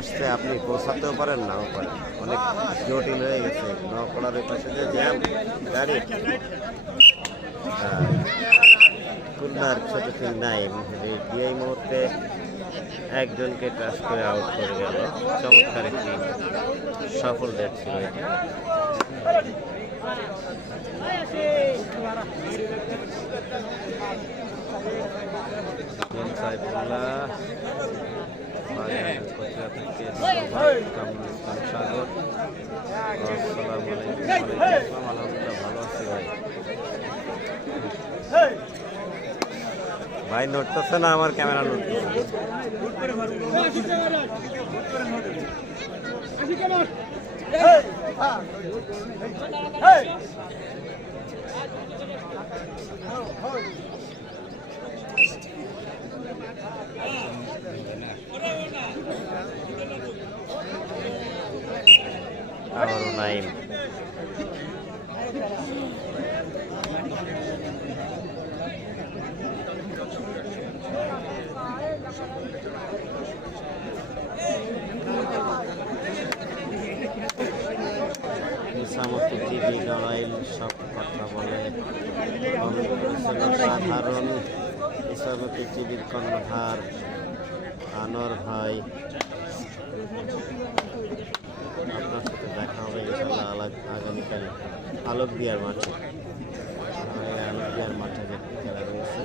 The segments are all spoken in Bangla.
আসতে আপনি পৌঁছাতেও পারেন নাও পারেন অনেক জটিল হয়ে গেছে। নকলার এই পাশে যে জ্যাম খুলনার ছোট টিম নাইম। রেডি এই মুহূর্তে একজনকে টাচ করে আউট করে গেল। চমৎকার একটি সফল ছিল এটি। ভাই ভাই নড়তেছে না আমার ক্যামেরা নড়তেছে আবারও নাইম নিসামতি টিভি লড়াইল সব কথা বলে। সাধারণ নিসামতি টিভির কর্ণধার আনোয়ার ভাই। আপনার সাথে দেখা হবে ইনশাল্লাহ আগামীকাল আলোক দিয়ার মাঠে। আলোক দিয়ার মাঠে খেলা রয়েছে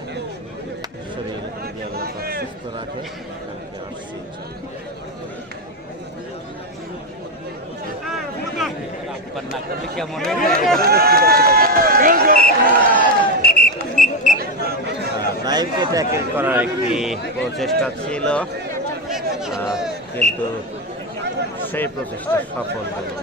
শরীর যদি সুস্থ রাখে আসছি ট্যাকেল করার একটি প্রচেষ্টা ছিল কিন্তু সেই প্রচেষ্টা সফল হল না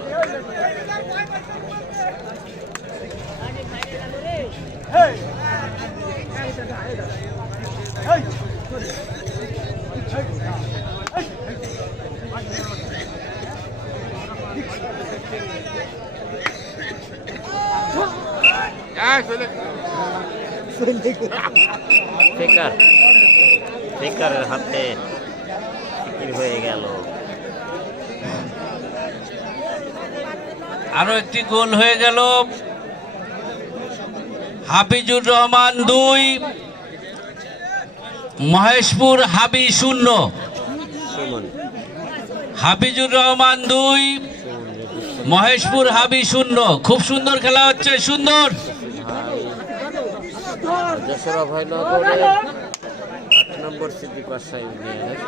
ফিকার। ফিকারের হাতে গেল। আরও একটি গোল হয়ে গেল। হাফিজুর রহমান দুই মহেশপুর হাবি শূন্য। হাফিজুর রহমান দুই মহেশপুর হাবি শূন্য। খুব সুন্দর খেলা হচ্ছে সুন্দর। নম্বর সিটি পাশা ইউনিয়নের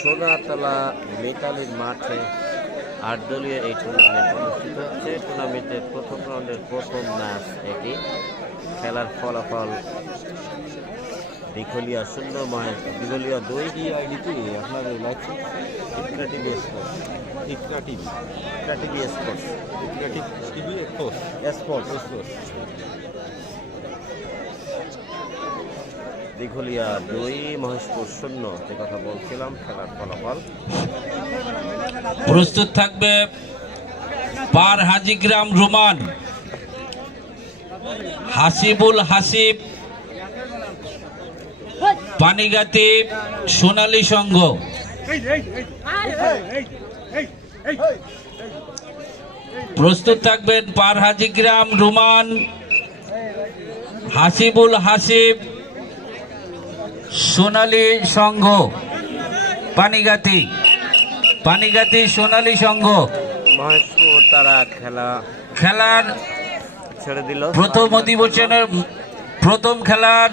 সোনাতলা মেটালির মাঠে আট দলীয় এই টুর্নামেন্ট অনুষ্ঠিত হচ্ছে। টুর্নামেন্টের প্রথম রাউন্ডের প্রথম ম্যাচ এটি। খেলার ফলাফল দিঘলিয়া শূন্য মহেশ দিঘলিয়া দুই। আইডিতে আপনার লাগছে ইটকা টিভি স্পোর্টস। ইকরা TV? ইটকা TV sports. TV post sports? Post Dighalia দুই, মহেশপুর শূন্য। যে কথা বলছিলাম, খেলার ফলাফল। প্রস্তুত থাকবে পার হাজিগ্রাম রোমান। হাসিবুল হাসিব, পানিগাতি, সোনালী সংঘ। প্রস্তুত থাকবেন পার হাজিগ্রাম রোমান। হাসিবুল হাসিব সোনালী সংঘ। পানিগাতি। পানিগাতি সোনালি সংঘ। মহেশপুর তারা খেলা খেলার ছেড়ে দিল। প্রথম অধিবেশনের প্রথম খেলার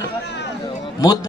মধ্য